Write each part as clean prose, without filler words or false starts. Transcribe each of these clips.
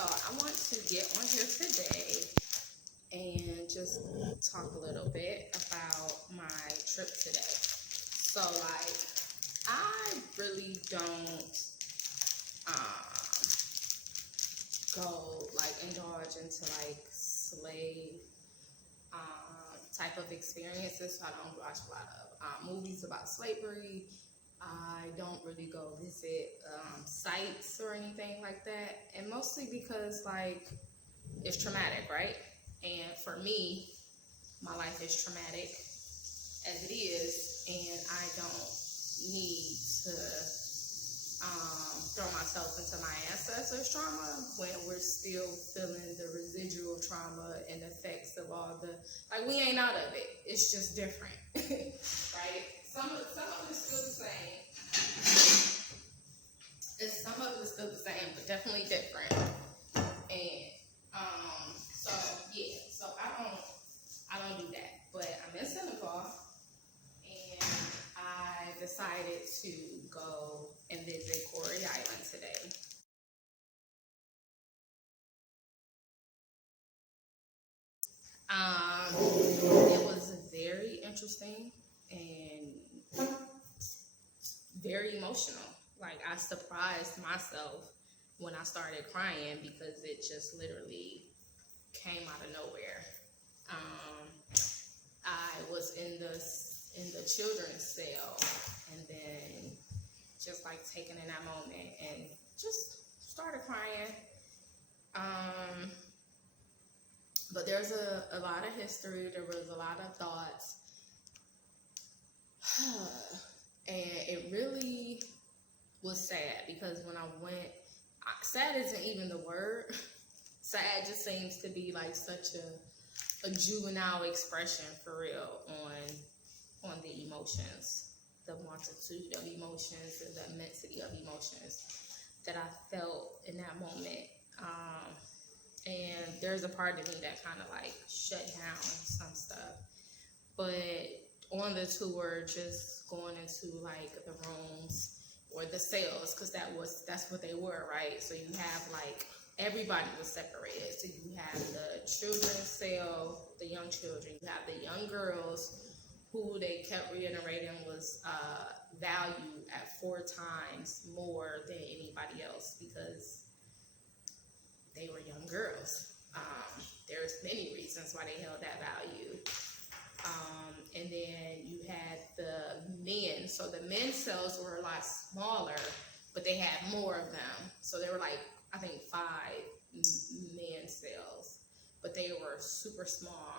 So I want to get on here today and just talk a little bit about my trip today. So like, I really don't go like indulge into like slave type of experiences. So I don't watch a lot of movies about slavery. I don't really go visit sites or anything like that, and mostly because like it's traumatic, right? And for me, my life is traumatic as it is, and I don't need to throw myself into my ancestors' trauma when we're still feeling the residual trauma and effects of all the, like, we ain't out of it. It's just different, right? Some of it's still the same. Some of it's still the same, but definitely different. And so yeah, so I don't do that. But I'm in Senegal, and I decided to go and visit Goree Island today. It was very interesting and very emotional. Like, I surprised myself when I started crying because it just literally came out of nowhere. I was in the children's cell, and then just like taking in that moment and just started crying. But there's a lot of history. There was a lot of thoughts. And it really was sad because when I went, sad isn't even the word. Sad just seems to be like such a juvenile expression for real on the emotions, the multitude of emotions and the immensity of emotions that I felt in that moment. And there's a part of me that kind of like shut down some stuff. But on the tour, just going into like the rooms or the cells, because that's what they were, right? So you have like, everybody was separated. So you have the children's cell, the young children, you have the young girls who they kept reiterating was valued at 4 times more than anybody else because they were young girls. There's many reasons why they held that value. And then you had the men. So the men's cells were a lot smaller, but they had more of them. So there were like, I think 5 men's cells, but they were super small.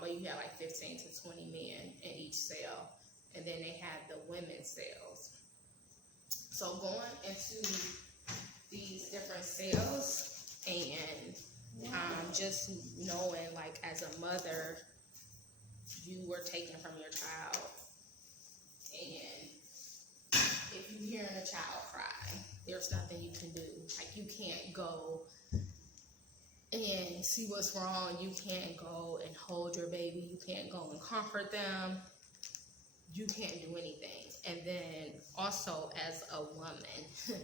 But you had like 15 to 20 men in each cell. And then they had the women's cells. So going into these different cells and just knowing, like, as a mother, you were taken from your child, and if you hearing a child cry, there's nothing you can do. Like, you can't go and see what's wrong. You can't go and hold your baby. You can't go and comfort them. You can't do anything. And then also as a woman,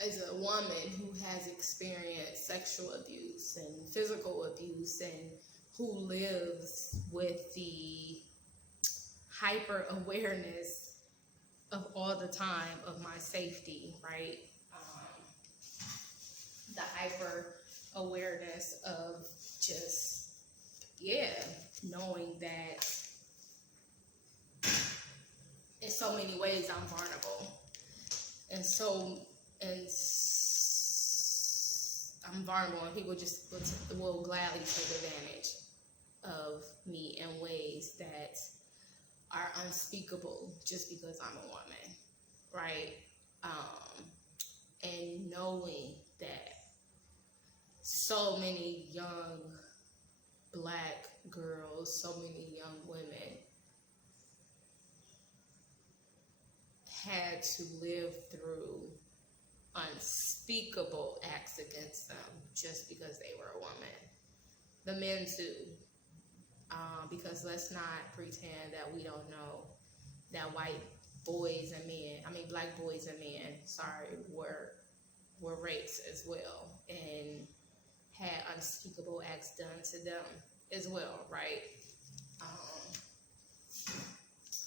as a woman who has experienced sexual abuse and physical abuse, and who lives with the hyper awareness of all the time of my safety, right? The hyper awareness of just, knowing that in so many ways I'm vulnerable. And I'm vulnerable, and people just will gladly take advantage of me in ways that are unspeakable just because I'm a woman, right? And knowing that so many young Black girls, so many young women had to live through unspeakable acts against them just because they were a woman. The men too, because let's not pretend that we don't know that Black boys and men, were were raped as well and had unspeakable acts done to them as well, right?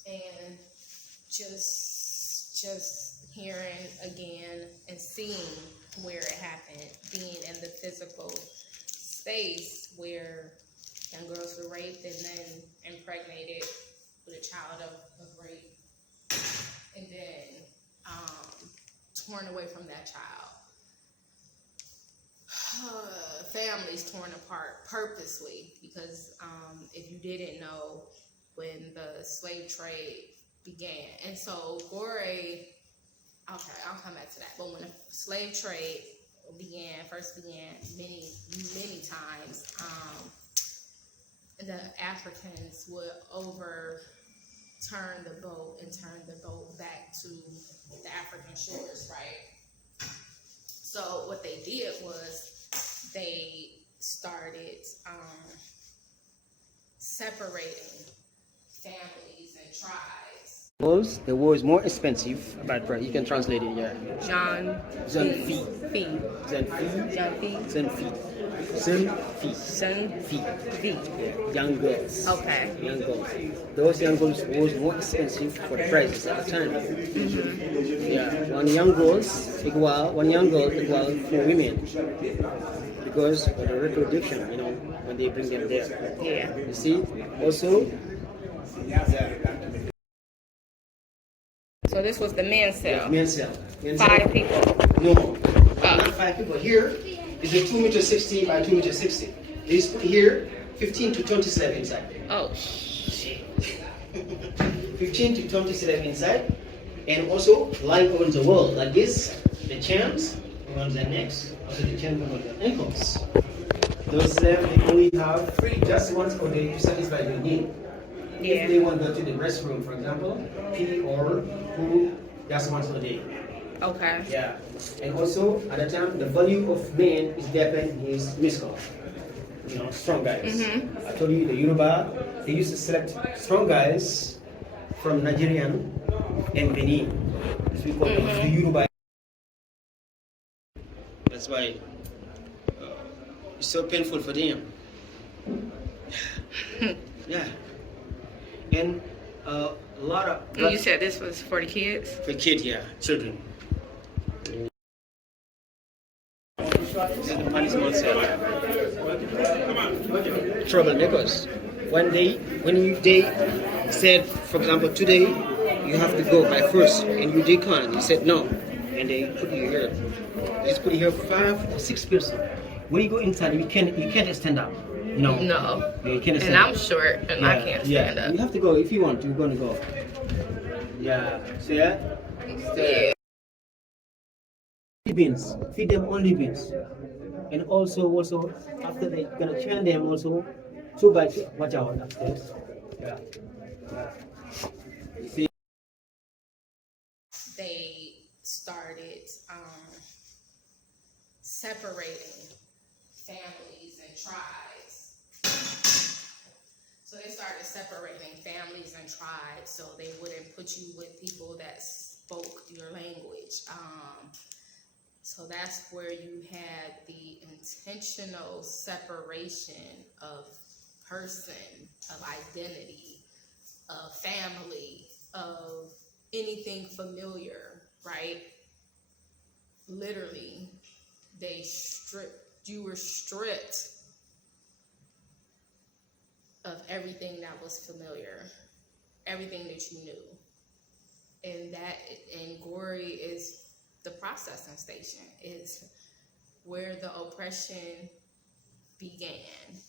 And just hearing again and seeing where it happened, being in the physical space where young girls were raped and then impregnated with a child of rape, and then torn away from that child. Families torn apart purposely, because if you didn't know, when the slave trade began, and so Goree, okay, I'll come back to that, but when the slave trade first began many times, the Africans would overturn the boat and turn the boat back to the African shores, right? So what they did was they started separating families and tribes. The war is more expensive, but you can translate it here. John Fee. Young girls. Okay. Young girls. Those young girls was more expensive for the prices at the time. Mm-hmm. Yeah. One young girl equal 4 women. Because of the reproduction, when they bring them there. Yeah. You see? Also, so this was the men's cell. men's cell. 5 people. No, not 5 people. Here is a 2.60 m by 2.60 m. This here, 15 to 20 slabs inside. Oh, shit. 15 to 20 slabs inside, and also lying on the wall like this. The chains on the necks, also the chains on the ankles. Those slabs, they only have just once a day to satisfy their need. Yeah. If they want to go to the restroom, for example, pee or poo, just once a day. Okay. Yeah. And also, at the time, the value of men is depend on his musical. Strong guys. Mm-hmm. I told you the Yoruba, they used to select strong guys from Nigerian and Benin. We call them the Yoruba. That's why it's so painful for them. Yeah. And a lot of... And you said this was for the kids? For kids, yeah. Children. Troublemakers. When they said, for example, today you have to go by first, and you declined, you said no, and they put you here. They just put you here 5 or 6 person. When you go inside, you can't stand up. No. Yeah, you can't stand and I'm up. short, and I can't stand up. You have to go if you want. You're gonna go. Yeah. See that? Yeah. Beans. Feed them only beans. And also after they gonna train them also 2 by 2. Watch out upstairs. Yeah. See. They started separating families and tribes. So they started separating families and tribes, so they wouldn't put you with people that spoke your language. So that's where you had the intentional separation of person, of identity, of family, of anything familiar, right? Literally, you were stripped of everything that was familiar, everything that you knew. And Goree is the processing station, is where the oppression began.